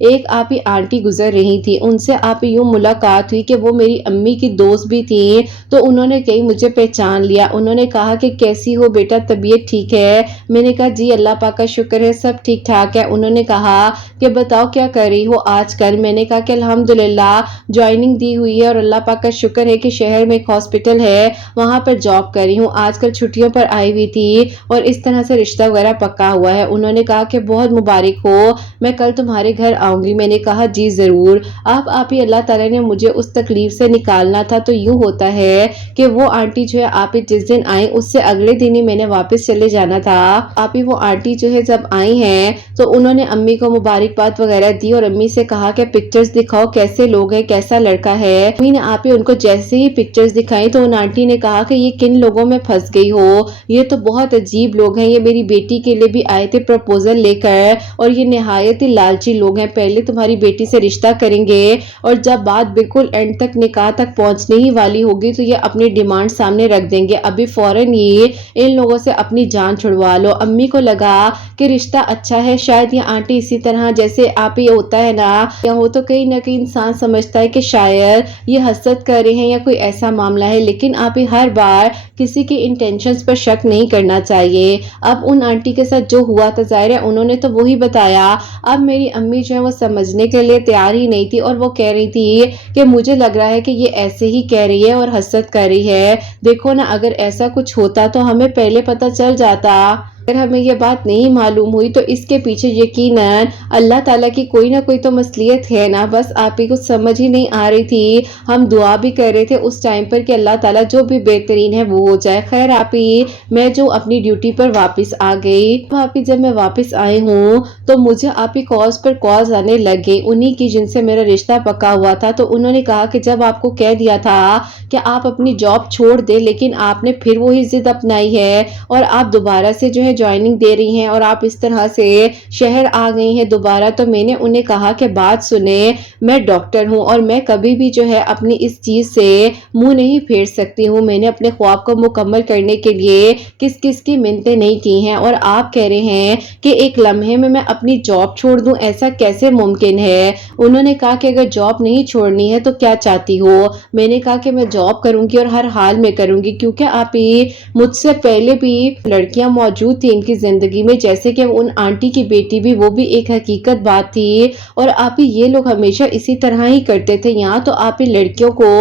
ایک آپ ہی آنٹی گزر رہی تھی، ان سے آپ یوں ملاقات ہوئی کہ وہ میری امی کی دوست بھی تھی، تو انہوں نے کہیں مجھے پہچان لیا۔ انہوں نے کہا کہ کیسی ہو بیٹا، طبیعت ٹھیک ہے؟ میں نے کہا جی اللہ پاک کا شکر ہے سب ٹھیک ٹھاک ہے۔ انہوں نے کہا کہ بتاؤ کیا کر رہی ہو آج کل؟ میں نے کہا کہ الحمدللہ جوائننگ دی ہوئی ہے اور اللہ پاک کا شکر ہے کہ شہر میں ایک ہاسپٹل ہے وہاں پر جاب کر رہی ہوں، آج کل چھٹیوں پر آئی ہوئی تھی اور اس طرح سے رشتہ وغیرہ پکا ہوا ہے۔ انہوں نے کہا کہ بہت مبارک ہو، میں کل تمہارے گھر آؤں گی۔ میں نے کہا جی ضرور۔ اب آپ ہی اللہ تعالیٰ نے مجھے اس تکلیف سے نکالنا تھا، تو یوں ہوتا ہے کہ وہ آنٹی جو ہے آپ ہی جس دن آئیں اس سے اگلے دن ہی میں نے واپس چلے جانا تھا۔ آپ ہی وہ آنٹی جو ہے جب آئی ہیں تو انہوں نے امی کو مبارکباد وغیرہ دی اور امی سے کہا کہ پکچرز دکھاؤ کیسے لوگ ہیں، کیسا لڑکا ہے۔ امی نے آپ ہی ان کو جیسے ہی پکچرز دکھائی تو ان آنٹی نے کہا کہ یہ کن لوگوں میں پھنس گئی ہو، یہ تو بہت عجیب لوگ ہیں، یہ میری بیٹی کے لیے بھی آئے تھے پروپوزل لے کر اور یہ نہایت ہی لالچی لوگ ہیں، پہلے تمہاری بیٹی سے رشتہ کریں گے اور جب بات بالکل اینڈ تک نکاح تک پہنچنے ہی والی ہوگی تو یہ اپنی ڈیمانڈ سامنے رکھ دیں گے، ابھی فوراً یہ ان لوگوں سے اپنی جان چھڑوا لو۔ امی کو لگا کہ رشتہ اچھا ہے، شاید یہ آنٹی اسی طرح جیسے آپ ہی ہوتا ہے نا، یا ہو تو کہیں نہ کہیں انسان سمجھتا ہے کہ شاید یہ حسد کر رہے ہیں یا کوئی ایسا معاملہ ہے، لیکن آپ ہی ہر بار کسی کی انٹینشنز پر شک نہیں کرنا چاہیے۔ اب ان آنٹی کے ساتھ جو ہوا تھا ظاہر ہے انہوں نے تو وہی بتایا، اب میری امی جو ہے وہ سمجھنے کے لیے تیار ہی نہیں تھی اور وہ کہہ رہی تھی کہ مجھے لگ رہا ہے کہ یہ ایسے ہی کہہ رہی ہے اور حسد کر رہی ہے، دیکھو نا اگر ایسا کچھ ہوتا تو ہمیں پہلے پتہ چل جاتا، اگر ہمیں یہ بات نہیں معلوم ہوئی تو اس کے پیچھے یقیناً اللہ تعالیٰ کی کوئی نہ کوئی تو مصلحت ہے نا، بس آپ ہی کو سمجھ ہی نہیں آ رہی تھی۔ ہم دعا بھی کر رہے تھے اس ٹائم پر کہ اللہ تعالیٰ جو بھی بہترین ہے وہ ہو جائے۔ خیر آپ ہی میں جو اپنی ڈیوٹی پر واپس آ گئی، آپ ہی جب میں واپس آئی ہوں تو مجھے آپ ہی کالز پر کالز آنے لگ گئی، انہی کی جن سے میرا رشتہ پکا ہوا تھا، تو انہوں نے کہا کہ جب آپ کو کہہ دیا تھا کہ آپ اپنی جاب چھوڑ دیں لیکن آپ نے پھر وہی ضد اپنائی ہے اور آپ دوبارہ سے جو ہے جوائننگ دے رہی ہیں اور آپ اس طرح سے شہر آ گئی ہیں دوبارہ، تو میں نے انہیں کہا کہ بات سنیں، میں ڈاکٹر ہوں اور میں کبھی بھی جو ہے اپنی اس چیز سے منہ نہیں پھیر سکتی ہوں، میں نے اپنے خواب کو مکمل کرنے کے لیے کس کس کی منتیں نہیں کی ہیں اور آپ کہہ رہے ہیں کہ ایک لمحے میں اپنی جاب چھوڑ دوں، ایسا کیسے ممکن ہے؟ انہوں نے کہا کہ اگر جاب نہیں چھوڑنی ہے تو کیا چاہتی ہو؟ میں نے کہا کہ میں جاب کروں گی اور ہر حال میں کروں گی، کیونکہ آپ ہی مجھ سے پہلے بھی لڑکیاں موجود تھیں ان کی زندگی میں، جیسے کہ ان آنٹی کی بیٹی بھی، وہ بھی ایک حقیقت بات تھی اور آپ ہی یہ لوگ ہمیشہ اسی طرح ہی کرتے تھے، یہاں تو آپ ہی لڑکیوں کو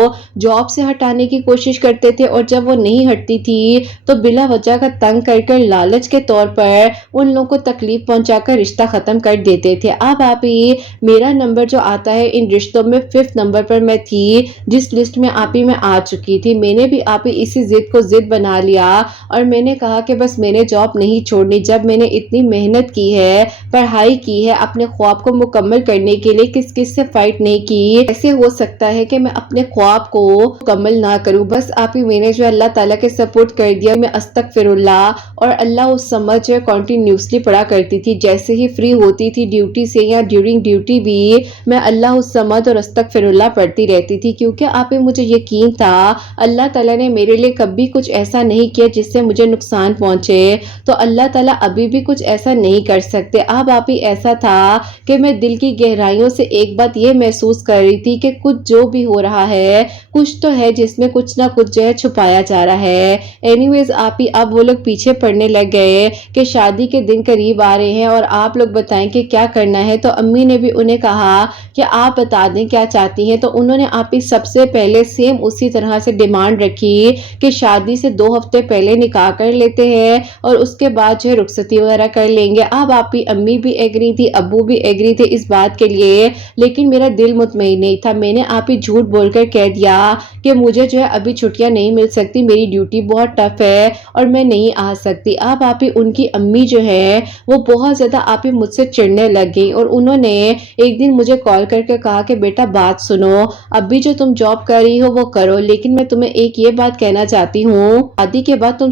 جاب سے ہٹانے کی کوشش کرتے تھے اور جب وہ نہیں ہٹتی تھی تو بلا وجہ کا تنگ کر لالچ کے طور پر ان لوگوں کو تکلیف پہنچا کر رشتہ ختم کر دیتے تھے۔ اب آپ ہی میرا نمبر جو آتا ہے ان رشتوں میں 5 نمبر پر میں تھی، جس لسٹ میں آپ ہی میں آ چکی تھی، میں نے بھی آپ ہی اسی ضد کو ضد بنا لیا اور میں نے کہا کہ بس میں نے جاب نہیں چھوڑنی، جب میں نے اتنی محنت کی ہے، پڑھائی کی ہے، اپنے خواب کو مکمل کرنے کے لیے کس کس سے فائٹ نہیں کی، ایسے ہو سکتا ہے کہ میں اپنے خواب کو مکمل نہ کروں؟ بس آپ ہی میں نے جو اللہ تعالیٰ کے سپورٹ کر دیا، میں استغفر اللہ اور اللہ اس سمجھ جو کنٹینیوسلی پڑھا کرتی تھی، جیسے ہی فری ہوتی تھی ڈیوٹی سے یا ڈیورنگ ڈیوٹی بھی میں اللہ اس سمجھ اور استغفر اللہ پڑھتی رہتی تھی، کیونکہ آپ ہی مجھے یقین تھا اللہ تعالیٰ نے میرے لیے کبھی کچھ ایسا نہیں کیا جس سے مجھے نقصان پہنچے، تو اللہ تعالیٰ ابھی بھی کچھ ایسا نہیں کر سکتے۔ اب آپ ہی ایسا تھا کہ میں دل کی گہرائیوں سے ایک بات یہ محسوس کر رہی تھی کہ کچھ جو بھی ہو رہا ہے کچھ تو ہے جس میں کچھ نہ کچھ جو ہے چھپایا جا رہا ہے۔ اینی ویز آپ ہی اب وہ لوگ پیچھے پڑنے لگ گئے کہ شادی کے دن قریب آ رہے ہیں اور آپ لوگ بتائیں کہ کیا کرنا ہے، تو امی نے بھی انہیں کہا کہ آپ بتا دیں کیا چاہتی ہیں، تو انہوں نے آپ ہی سب سے پہلے سیم اسی طرح سے ڈیمانڈ رکھی کہ شادی سے 2 ہفتے پہلے نکاح کر لیتے ہیں اور اس کے بعد جو ہے رخصتی وغیرہ کر لیں گے۔ اب آپ ہی امی بھی ایگری تھی، ابو بھی ایگری تھے اس بات کے لیے، لیکن میرا دل مطمئن نہیں تھا، میں نے آپ ہی جھوٹ بول کر کہہ دیا کہ مجھے جو ہے ابھی چھٹیاں نہیں مل سکتی، میری ڈیوٹی بہت ٹف ہے اور میں نہیں آ سکتی۔ اب آپ ہی ان کی امی جو ہے وہ بہت زیادہ آپ ہی مجھ سے چڑھنے لگ گئی اور انہوں نے ایک دن مجھے کال کر کے کہا کہ بیٹا بات سنو، ابھی جو تم جاب کر رہی ہو وہ کرو، لیکن میں تمہیں ایک یہ بات کہنا چاہتی ہوں، شادی کے بعد تم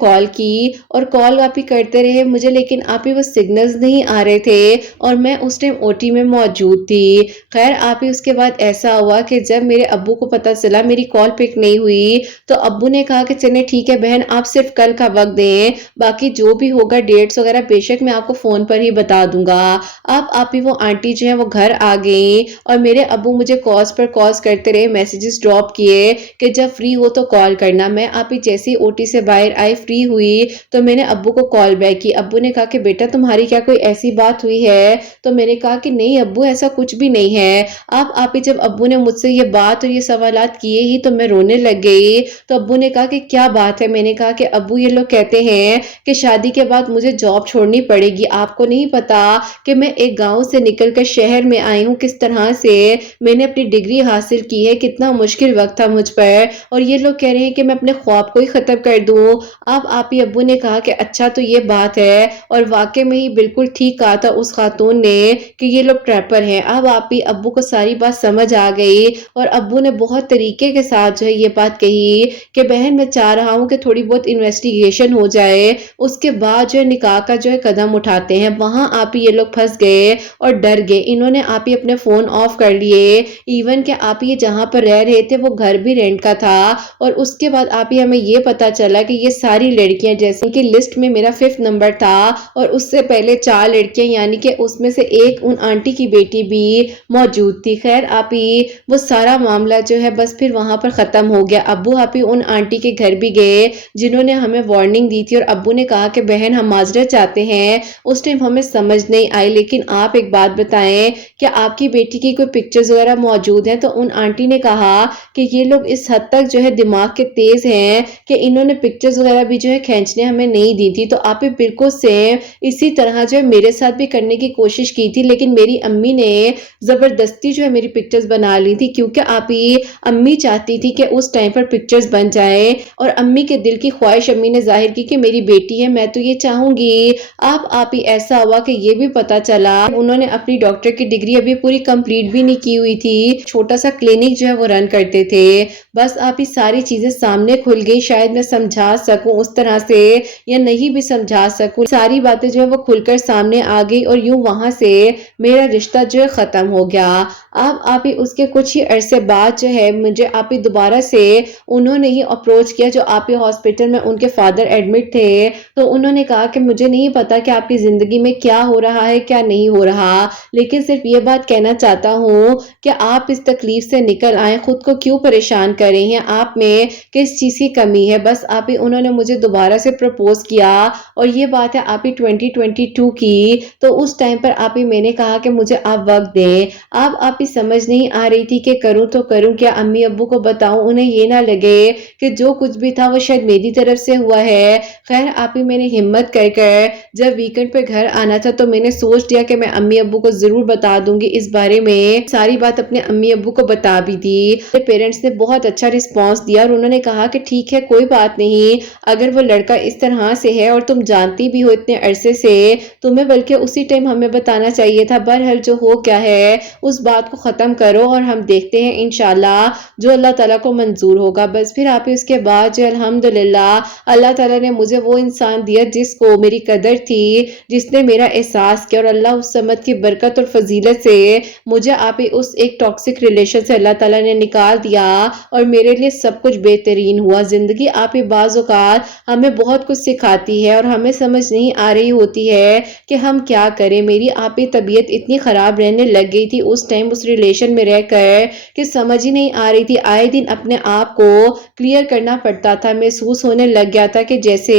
کال کی اور کال آپ ہی کرتے رہے مجھے، لیکن آپ ہی وہ سگنلز نہیں آ رہے تھے اور میں اس ٹائم او ٹی میں موجود تھی۔ خیر آپ ہی اس کے بعد ایسا ہوا کہ جب میرے ابو کو پتا چلا میری کال پک نہیں ہوئی تو ابو نے کہا کہ چلیں ٹھیک ہے بہن، آپ صرف کل کا وقت دیں، باقی جو بھی ہوگا ڈیٹس وغیرہ بے شک میں آپ کو فون پر ہی بتا دوں گا۔ اب آپ ہی وہ آنٹی جو ہے وہ گھر آ گئیں اور میرے ابو مجھے کالز پر کالز کرتے رہے، میسیجز ڈراپ کیے کہ جب فری ہو تو کال کرنا۔ میں آپ ہی جیسے ہی او ٹی سے باہر آئی فری ہوئی تو میں نے ابو کو کال بیک کی۔ ابو نے کہا کہ بیٹا تمہاری کیا کوئی ایسی بات ہوئی ہے؟ تو میں نے کہا کہ نہیں ابو ایسا کچھ بھی نہیں ہے۔ اب آپ ہی جب ابو نے مجھ سے یہ بات اور یہ سوالات کیے ہی تو میں رونے لگ گئی۔ تو ابو نے کہا کہ کیا بات ہے؟ میں نے کہا کہ ابو یہ لوگ کہتے ہیں کہ شادی کے بعد مجھے جاب چھوڑنی پڑے گی، آپ کو نہیں پتا کہ میں ایک گاؤں سے نکل کر شہر میں آئی ہوں، کس طرح سے میں نے اپنی ڈگری حاصل کی ہے، کتنا مشکل وقت تھا مجھ پر، اور یہ لوگ کہہ رہے ہیں کہ میں اپنے خواب کو ہی ختم کر دوں۔ اب آپ ہی ابو نے کہا کہ اچھا تو یہ بات ہے، اور واقع میں ہی بالکل ٹھیک کہا تھا اس خاتون نے کہ یہ لوگ ٹریپر ہیں۔ اب آپ ہی ابو کو ساری بات سمجھ آ گئی اور ابو نے بہت طریقے کے ساتھ جو ہے یہ بات کہی کہ بہن میں چاہ رہا ہوں کہ تھوڑی بہت انویسٹیگیشن ہو جائے، اس کے بعد جو ہے نکاح کا جو ہے قدم اٹھاتے ہیں۔ وہاں آپ ہی یہ لوگ پھنس گئے اور ڈر گئے، انہوں نے آپ ہی اپنے فون آف کر لیے، ایون کہ آپ یہ جہاں پر رہ رہے تھے وہ گھر بھی رینٹ کا تھا۔ اور اس کے بعد آپ ہی ہمیں یہ پتا چلا کہ یہ ساری لڑکیاں جیسے کہ لسٹ میں میرا 5 نمبر تھا اور اس سے پہلے 4 لڑکیاں، یعنی کہ اس میں سے ایک ان آنٹی کی بیٹی بھی موجود تھی۔ خیر آپ ہی وہ سارا معاملہ جو ہے بس پھر وہاں پر ختم ہو گیا۔ ابو آپ ہی ان آنٹی کے گھر بھی گئے جنہوں نے ہمیں وارننگ دی تھی، اور ابو نے کہا کہ بہن ہم معذرت چاہتے ہیں، اس ٹائم ہمیں سمجھ نہیں آئی، لیکن آپ ایک بات بتائیں کہ آپ کی بیٹی کی کوئی پکچرز وغیرہ موجود ہیں؟ تو ان آنٹی نے کہا کہ یہ لوگ اس حد تک جو ہے دماغ کے تیز ہیں کہ انہوں نے پکچرز وغیرہ بھی جو ہے کھینچنے ہمیں نہیں دی تھی۔ تو آپ ہی بالکل سیم اسی طرح جو ہے میرے ساتھ بھی کرنے کی کوشش کی تھی، لیکن میری امی نے زبردستی جو ہے میری پکچرز بنا لی تھی، کیونکہ آپ ہی امی چاہتی تھی کہ اس ٹائم پر پکچرز بن جائیں، اور امی کے دل کی خواہش امی نے ظاہر کی کہ میری بیٹی ہے، میں تو یہ چاہوں گی۔ اب آپ ہی ایسا ہوا کہ یہ بھی پتا چلا انہوں نے اپنی ڈاکٹر کی ڈگری ابھی پوری کمپلیٹ بھی نہیں کی ہوئی تھی، چھوٹا سا کلینک جو ہے وہ رن کرتے تھے۔ بس آپ ہی ساری چیزیں سامنے کھل گئی، شاید میں سمجھا سکوں اس طرح سے یا نہیں بھی سمجھا سکوں، ساری باتیں جو ہے وہ کھل کر سامنے آ گئی، اور یوں وہاں سے میرا رشتہ جو ہے ختم ہو گیا۔ اب آپ ہی اس کے کچھ ہی عرصے بعد جو ہے مجھے آپ ہی دوبارہ سے انہوں نے ہی اپروچ کیا، جو آپ ہی ہاسپٹل میں ان کے فادر ایڈمٹ تھے، تو انہوں نے کہا کہ مجھے نہیں پتا کہ آپ کی زندگی میں کیا ہو رہا ہے کیا نہیں ہو رہا، لیکن صرف یہ بات کہنا چاہتا ہوں کہ آپ اس تکلیف سے نکل آئیں، خود کو کیوں پریشان کر رہی ہیں، آپ میں کس چیز کی کمی ہے۔ بس آپ ہی انہوں نے مجھے دوبارہ سے پرپوز کیا، اور یہ بات ہے آپ ہی 2022 کی، تو اس ٹائم پر آپ ہی میں نے کہا کہ مجھے آپ وقت دیں۔ اب آپ ہی سمجھ نہیں آ رہی تھی کہ کروں تو کروں کیا، امی ابو کو بتاؤں انہیں یہ نہ لگے کہ جو کچھ بھی تھا وہ شاید میری طرف سے ہوا ہے۔ خیر آپ ہی میں نے ہمت کر کر جب ویکنڈ پہ گھر آنا تھا تو میں نے سوچ دیا کہ میں امی ابو کو ضرور بتا دوں گی اس بارے میں، ساری بات اپنے امی ابو کو بتا بھی دی۔ میرے پیرنٹس نے بہت اچھا رسپانس دیا اور انہوں نے کہا کہ ٹھیک ہے کوئی بات نہیں، اگر وہ لڑکا اس طرح سے ہے اور تم جانتی بھی ہو اتنے عرصے سے، تمہیں بلکہ اسی ٹائم ہمیں بتانا چاہیے تھا۔ بہرحال جو ہو کیا ہے اس بات کو ختم کرو اور ہم دیکھتے ہیں انشاءاللہ جو اللہ تعالیٰ کو منظور ہوگا۔ بس پھر آپ اس کے بعد جو الحمدللہ اللہ تعالیٰ نے مجھے وہ انسان دیا جس کو میری قدر تھی، جس نے میرا احساس کیا، اور اللہ اس سمت کی برکت اور فضیلت سے مجھے آپ اس ایک ٹاکسک ریلیشن سے اللہ تعالیٰ نے نکال دیا، اور میرے لیے سب کچھ بہترین ہوا۔ زندگی آپ بعض اوقات ہمیں بہت کچھ سکھاتی ہے اور ہمیں سمجھ نہیں آ رہی ہوتی ہے کہ ہم کیا کریں۔ میری آپ طبیعت اتنی خراب رہنے لگ گئی تھی اس ٹائم اس ریلیشن میں رہ کر کہ سمجھ ہی نہیں آ رہی تھی، آئے دن اپنے آپ کو کلیئر کرنا پڑتا تھا، محسوس ہونے لگ گیا تھا کہ جیسے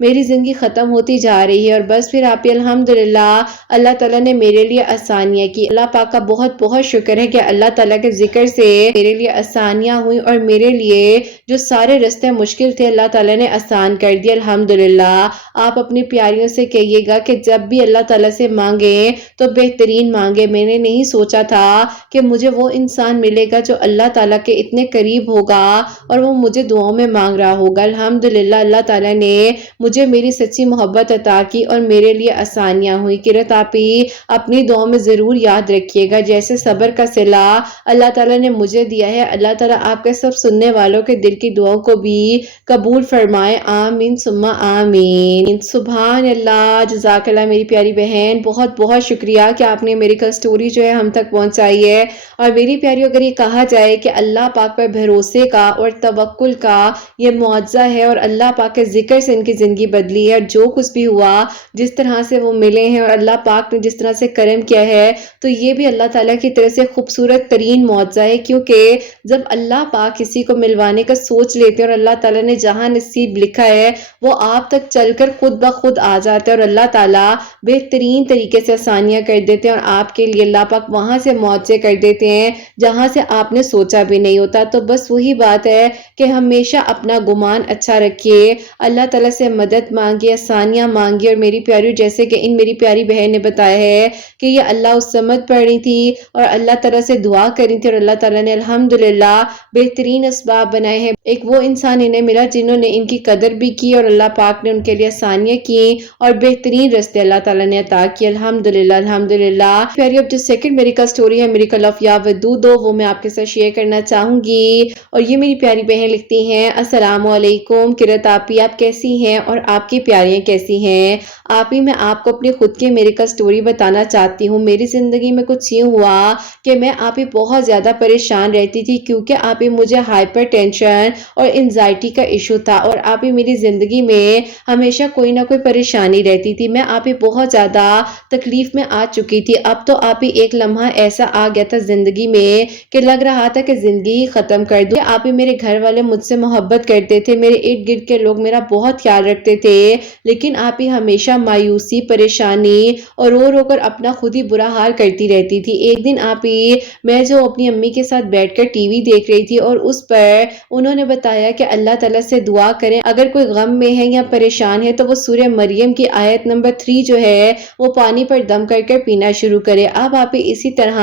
میری زندگی ختم ہوتی جا رہی ہے۔ اور بس پھر آپ الحمدللہ اللہ تعالیٰ نے میرے لیے آسانیاں کی، اللہ پاک کا بہت بہت شکر ہے کہ اللہ تعالیٰ کے ذکر سے میرے لیے آسانیاں ہوئیں، اور میرے لیے جو سارے راستے مشکل تھے اللہ تعالیٰ نے آسان کر دیا الحمدللہ۔ آپ اپنی پیاریوں سے کہیے گا کہ جب بھی اللہ تعالیٰ سے مانگیں تو بہترین مانگے۔ میں نے نہیں سوچا تھا کہ مجھے وہ انسان ملے گا جو اللہ تعالیٰ کے اتنے قریب ہوگا اور وہ مجھے دعاؤں میں مانگ رہا ہوگا۔ الحمدللہ اللہ تعالیٰ نے مجھے میری سچی محبت عطا کی اور میرے لیے آسانیاں ہوئی۔ کرت آپ ہی اپنی دعاؤں میں ضرور یاد رکھیے گا، جیسے صبر کا صلہ اللہ تعالیٰ نے مجھے دیا ہے، اللہ تعالیٰ آپ کے سب سننے والوں کے دل کی دعاؤں کو بھی قبول فرمائے، آمین ثم آمین۔ سبحان اللہ، جزاک اللہ میری پیاری بہن، بہت بہت شکریہ کہ آپ نے میریکل سٹوری جو ہے ہم تک پہنچائی ہے۔ اور میری پیاری، اگر یہ کہا جائے کہ اللہ پاک پر بھروسے کا اور توکل کا یہ معجزہ ہے، اور اللہ پاک کے ذکر سے ان کی زندگی بدلی ہے، اور جو کچھ بھی ہوا، جس طرح سے وہ ملے ہیں اور اللہ پاک نے جس طرح سے کرم کیا ہے، تو یہ بھی اللہ تعالیٰ کی طرف سے خوبصورت ترین معجزہ ہے۔ کیونکہ جب اللہ پاک کسی کو ملوانے کا سوچ لیتے ہیں اور اللہ تعالیٰ نے جہاں نصیب لکھا ہے وہ آپ تک چل کر خود بخود آ جاتا ہے، اور اللہ تعالیٰ بہترین طریقے سے آسانیاں کر دیتے ہیں، اور آپ کے لیے اللہ پاک وہاں سے معجزے کر دیتے ہیں جہاں سے آپ نے سوچا بھی نہیں ہوتا۔ تو بس وہی بات ہے کہ ہمیشہ اپنا گمان اچھا رکھیے، اللہ تعالیٰ سے مدد مانگیے، آسانیاں مانگیے۔ اور میری پیاری، جیسے کہ ان میری پیاری بہن نے بتایا ہے کہ یہ اللہ الصمد پڑھ رہی تھی اور اللہ تعالیٰ سے دعا کر رہی تھی، اور اللہ تعالیٰ نے الحمدللہ بہترین اسباب بنائے ہیں۔ ایک وہ انسان انہیں ملا جنہوں نے ان کی قدر بھی کی، اور اللہ پاک نے ان کے لیے آسانیاں کی اور بہترین رستے اللہ تعالیٰ نے عطا کیے، الحمدللہ الحمدللہ۔ پیاری، اب جو سیکنڈ میریکل سٹوری ہے، میریکل آف یا ودودو، وہ میں آپ کے ساتھ شیئر کرنا چاہوں گی۔ اور یہ میری پیاری بہن لکھتی ہیں، السلام علیکم قرۃ آپی، آپ کیسی ہیں اور آپ کی پیاریاں کیسی ہیں؟ آپی، میں آپ کو اپنی خود کی میریکل سٹوری بتانا چاہتی ہوں۔ میری زندگی میں کچھ یوں ہوا کہ میں آپی بہت زیادہ پریشان رہتی تھی، کیونکہ آپی مجھے ہائپر ٹینشن اور انزائٹی کا ایشو تھا، اور آپی میری زندگی میں ہمیشہ کوئی نہ کوئی پریشانی رہتی تھی۔ میں آپی بہت زیادہ تکلیف میں آ چکی تھی۔ اب تو آپی ایک لمحہ ایسا آ گیا تھا زندگی میں کہ لگ رہا تھا کہ زندگی ختم کر دوں۔ آپی میرے گھر والے مجھ سے محبت کرتے تھے، میرے ارد گرد کے لوگ میرا بہت خیال رکھتے تھے، لیکن آپی ہمیشہ مایوسی، پریشانی اور رو رو کر اپنا خود ہی برا حال کرتی رہتی تھی۔ ایک دن آپی میں جو اپنی امی کے ساتھ بیٹھ کر ٹی وی دیکھ رہی تھی، اور اس پر انہوں نے بتایا کہ اللہ تعالیٰ سے دعا کریں، اگر کوئی غم میں ہے یا پریشان ہے تو وہ سورہ مریم کی آیت نمبر 3 جو ہے وہ پانی پر دم کر کر پینا شروع کرے۔ اب آپی اسی طرح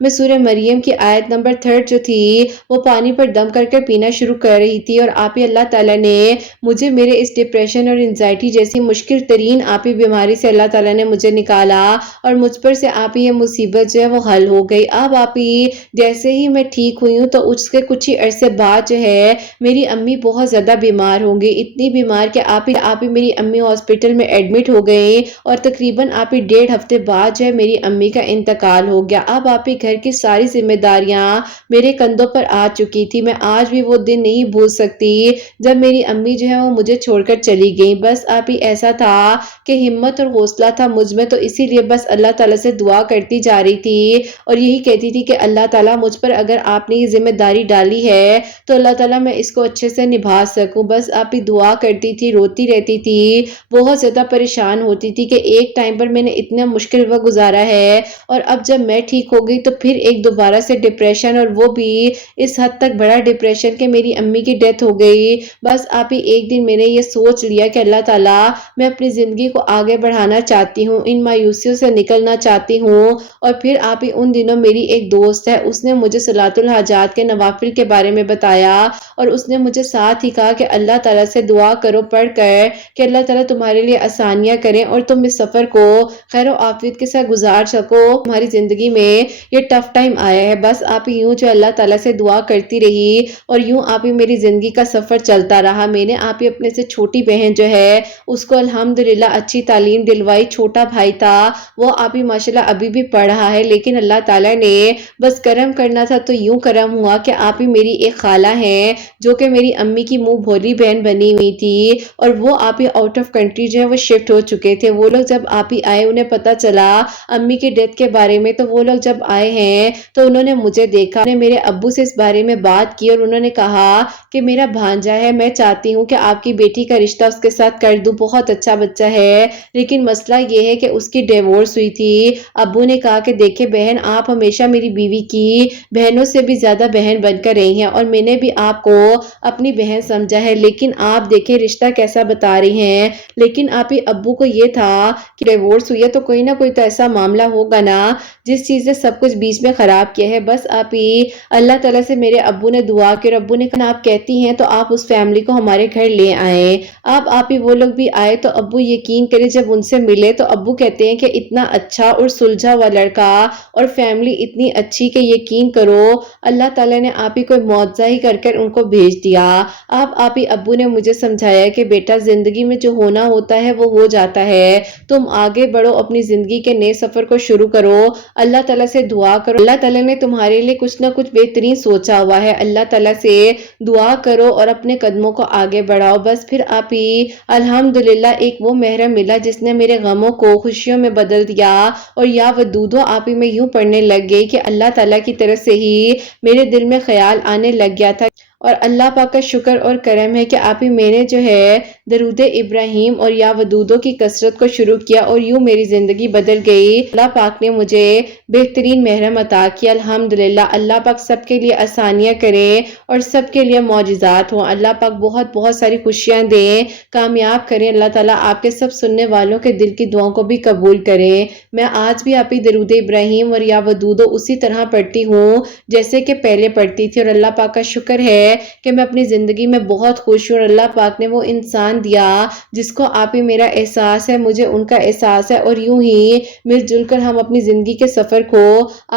میں سورہ مریم کی آیت نمبر 3 جو تھی وہ پانی پر دم کر کر پینا شروع کر رہی تھی، اور آپی اللہ تعالیٰ نے مجھے میرے اس ڈپریشن اور انزائٹی جیسی مشکل ترین آپی بیماری سے اللہ تعالیٰ نے مجھے نکالا، اور مجھ پر سے آپی یہ مصیبت جو ہے وہ حل ہو گئی۔ اب آپی جیسے ہی میں ٹھیک ہوئی ہوں تو اس کے کچھ ہی عرصے بعد جو ہے میری امی بہت زیادہ بیمار ہوں گی، اتنی بیمار کہ آپی میری امی ہاسپٹل میں ایڈمٹ ہو گئی، اور تقریباً آپی 1.5 ہفتے بعد جو ہے میری امی کا انتقال ہو گیا۔ اب آپی گھر کی ساری ذمہ داریاں میرے کندھوں پر آ چکی تھی۔ میں آج بھی وہ دن نہیں بھول سکتی جب میری امی جو ہے وہ مجھے چھوڑ کر چلی گئی۔ بس آپی ایسا تھا کہ ہمت اور حوصلہ تھا مجھ میں، تو اسی لیے بس اللہ تعالیٰ سے دعا کرتی جا رہی تھی، اور یہی کہتی تھی کہ اللہ تعالیٰ مجھ پر اگر آپ نے یہ ذمہ داری ڈالی ہے تو اللہ تعالیٰ میں اس کو اچھے سے نبھا سکوں۔ بس آپی دعا کرتی تھی، روتی رہتی تھی، بہت زیادہ پریشان ہوتی تھی کہ ایک ٹائم پر میں نے اتنا مشکل وقت گزارا ہے، اور اب جب میں ٹھیک ہو گئی تو پھر ایک دوبارہ سے ڈپریشن، اور وہ بھی اس حد تک بڑا ڈپریشن کہ میری امی کی ڈیتھ ہو گئی۔ بس آپی ایک دن میں نے یہ سوچ لیا کہ اللہ تعالیٰ میں اپنی زندگی کو آگے بڑھانا چاہتی ہوں، ان مایوسیوں سے نکلنا چاہتی ہوں۔ اور پھر آپی ان دنوں میری ایک دوست ہے، اس نے مجھے صلاۃ الحاجات کے نوافل کے بارے میں بتایا، اور اس نے مجھے ساتھ ہی کہا کہ اللہ تعالیٰ سے دعا کرو پڑھ کر کہ اللہ تعالیٰ تمہارے لیے آسانیاں کریں اور تم اس سفر کو خیر و عافیت کے ساتھ گزار سکو۔ تمہاری زندگی میں یہ ٹف ٹائم آیا ہے۔ بس آپ یوں جو اللہ تعالیٰ سے دعا کرتی رہی، اور یوں آپ میری زندگی کا سفر چلتا رہا۔ میں نے آپ اپنے سے چھوٹی بہن جو ہے اس کو الحمدللہ اچھی تعلیم دلوائی، چھوٹا بھائی تھا وہ آپ ماشاءاللہ ابھی بھی پڑھ رہا ہے، لیکن اللہ تعالیٰ نے بس کرم کرنا تھا تو یوں کرم ہوا کہ آپ ہی میری ایک خالہ ہیں جو کہ میری امی کی منہ بھولی بہن بنی ہوئی تھی، اور وہ آپ ہی آؤٹ آف کنٹری جو ہے وہ شفٹ ہو چکے تھے۔ وہ لوگ جب آپ ہی آئے، انہیں پتا چلا امی کی ڈیتھ کے بارے میں، تو وہ لوگ جب آئے ہیں تو انہوں نے مجھے دیکھا، انہوں نے میرے ابو سے اس بارے میں بات کی، اور انہوں نے کہا کہ میرا بھانجا ہے، میں چاہتی ہوں کہ آپ کی بیٹی کا رشتہ اس کے ساتھ کر دوں، بہت اچھا بچہ ہے، لیکن مسئلہ یہ ہے کہ اس کی ڈیورس ہوئی تھی۔ ابو نے کہا کہ دیکھیں بہن، آپ ہمیشہ میری بیوی کی بہنوں سے بھی زیادہ بہن بن کر رہی ہیں، اور میں نے بھی آپ کو اپنی بہن سمجھا ہے، لیکن آپ دیکھیں رشتہ کیسا بتا رہی ہیں۔ لیکن آپ ہی ابو کو یہ تھا کہ ڈیورس ہوئی ہے تو کوئی نہ کوئی تو ایسا معاملہ ہوگا نا جس چیز نے سب کچھ بیچ میں خراب کیا ہے۔ بس آپ ہی اللہ تعالیٰ سے میرے ابو نے دعا کی، اور ابو نے کہا آپ کہتی ہیں تو آپ اس فیملی کو ہمارے گھر لے آئیں۔ اب آپ ہی وہ لوگ بھی آئے تو ابو یقین کرے جب ان سے ملے تو ابو کہتے ہیں کہ اتنا اچھا اور سلجھا ہوا لڑکا اور فیملی اتنی اچھی کہ یقین کرو اللہ تعالیٰ نے آپ ہی کوئی معجزہ ہی کر کر ان کو بھیج دیا۔ آپ ہی ابو نے مجھے سمجھایا کہ بیٹا زندگی میں جو ہونا ہوتا ہے وہ ہو جاتا ہے، تم آگے بڑھو، اپنی زندگی کے نئے سفر کو شروع کرو، اللہ تعالیٰ سے دعا کرو، اللہ تعالیٰ نے تمہارے لیے کچھ نہ کچھ بہترین سوچا ہوا ہے، اللہ تعالیٰ سے دعا کرو اور اپنے قدموں کو آگے بڑھاؤ۔ بس پھر آپ ہی الحمدللہ ایک وہ محرم ملا جس نے میرے غموں کو خوشیوں میں بدل دیا، اور یا ودودو آپ ہی میں یوں پڑھنے لگ گئی کہ اللہ تعالیٰ کی طرف سے ہی میرے دل میں خیال آنے لگ گیا تھا، اور اللہ پاک کا شکر اور کرم ہے کہ آپ ہی میں نے جو ہے درود ابراہیم اور یا ودودوں کی کثرت کو شروع کیا، اور یوں میری زندگی بدل گئی۔ اللہ پاک نے مجھے بہترین محرم عطا کیا، الحمدللہ۔ اللہ پاک سب کے لیے آسانیاں کرے اور سب کے لیے معجزات ہوں، اللہ پاک بہت بہت ساری خوشیاں دیں، کامیاب کریں، اللہ تعالیٰ آپ کے سب سننے والوں کے دل کی دعاؤں کو بھی قبول کریں۔ میں آج بھی آپ ہی درود ابراہیم اور یا ودودو اسی طرح پڑھتی ہوں جیسے کہ پہلے پڑھتی تھی، اور اللہ پاک کا شکر ہے کہ میں اپنی زندگی میں بہت خوش ہوں، اور اللہ پاک نے وہ انسان دیا جس کو آپ ہی میرا احساس ہے، مجھے ان کا احساس ہے، اور یوں ہی مل جل کر ہم اپنی زندگی کے سفر کو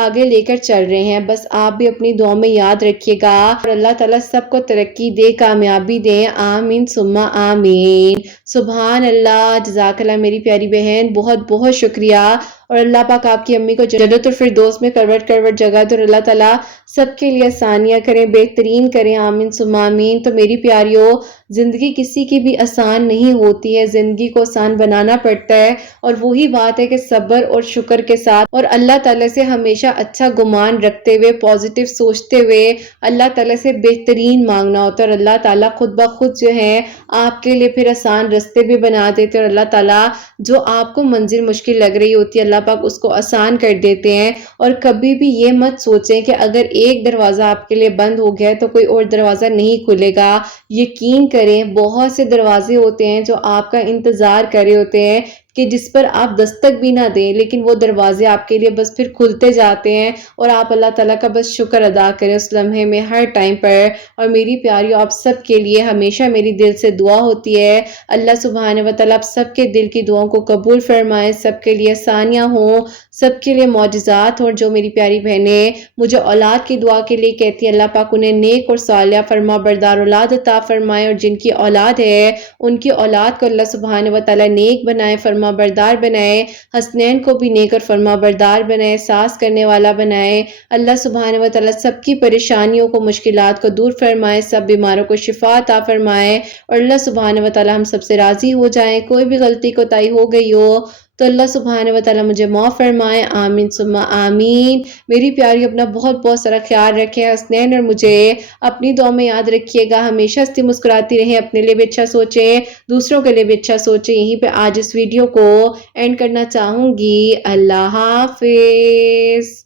آگے لے کر چل رہے ہیں۔ بس آپ بھی اپنی دعاؤں میں یاد رکھیے گا، اور اللہ تعالیٰ سب کو ترقی دے، کامیابی دے، آمین ثم آمین۔ سبحان اللہ، جزاک اللہ میری پیاری بہن، بہت بہت شکریہ، اور اللہ پاک آپ کی امی کو جنت الفردوس میں کروٹ کروٹ جگہ دے، اور اللہ تعالیٰ سب کے لیے آسانیاں کریں، بہترین کریں، آمین ثم آمین۔ تو میری پیاریوں، زندگی کسی کی بھی آسان نہیں ہوتی ہے، زندگی کو آسان بنانا پڑتا ہے، اور وہی بات ہے کہ صبر اور شکر کے ساتھ اور اللہ تعالیٰ سے ہمیشہ اچھا گمان رکھتے ہوئے، پازیٹیو سوچتے ہوئے اللہ تعالیٰ سے بہترین مانگنا ہوتا ہے، اور اللہ تعالیٰ خود بخود جو ہے آپ کے لیے پھر آسان راستے بھی بنا دیتے ہیں، اور اللہ تعالیٰ جو آپ کو منزل مشکل لگ رہی ہوتی ہے اللہ پاک اس کو آسان کر دیتے ہیں۔ اور کبھی بھی یہ مت سوچیں کہ اگر ایک دروازہ آپ کے لیے بند ہو گیا تو کوئی اور دروازہ نہیں کھلے گا، یقین کریں بہت سے دروازے ہوتے ہیں جو آپ کا انتظار کر رہے ہوتے ہیں کہ جس پر آپ دستک بھی نہ دیں، لیکن وہ دروازے آپ کے لیے بس پھر کھلتے جاتے ہیں، اور آپ اللہ تعالیٰ کا بس شکر ادا کریں اس لمحے میں، ہر ٹائم پر۔ اور میری پیاریوں، آپ سب کے لیے ہمیشہ میری دل سے دعا ہوتی ہے، اللہ سبحانہ و تعالیٰ آپ سب کے دل کی دعاؤں کو قبول فرمائے، سب کے لیے آسانیاں ہوں، سب کے لیے معجزات ہوں۔ جو میری پیاری بہنیں مجھے اولاد کی دعا کے لیے کہتی ہیں اللہ پاک انہیں نیک اور صالحہ فرما بردار اولاد عطا فرمائے، اور جن کی اولاد ہے ان کی اولاد کو اللہ سبحانہ و تعالیٰ نیک بنائے، فرما بردار بنائے، حسنین کو بھی نیک اور فرما بردار بنائے، ساس کرنے والا بنائے، اللہ سبحانہ و تعالیٰ سب کی پریشانیوں کو، مشکلات کو دور فرمائے، سب بیماروں کو شفا عطا فرمائے، اور اللہ سبحانہ و تعالیٰ ہم سب سے راضی ہو جائیں۔ کوئی بھی غلطی کوتاہی ہو گئی ہو تو اللہ سبحانہ و تعالیٰ مجھے معاف فرمائے، آمین ثم آمین۔ میری پیاری اپنا بہت بہت سارا خیال رکھے، حسنین اور مجھے اپنی دعا میں یاد رکھیے گا، ہمیشہ ہنستی مسکراتی رہیں، اپنے لیے بھی اچھا سوچیں، دوسروں کے لیے بھی اچھا سوچیں۔ یہیں پہ آج اس ویڈیو کو اینڈ کرنا چاہوں گی، اللہ حافظ۔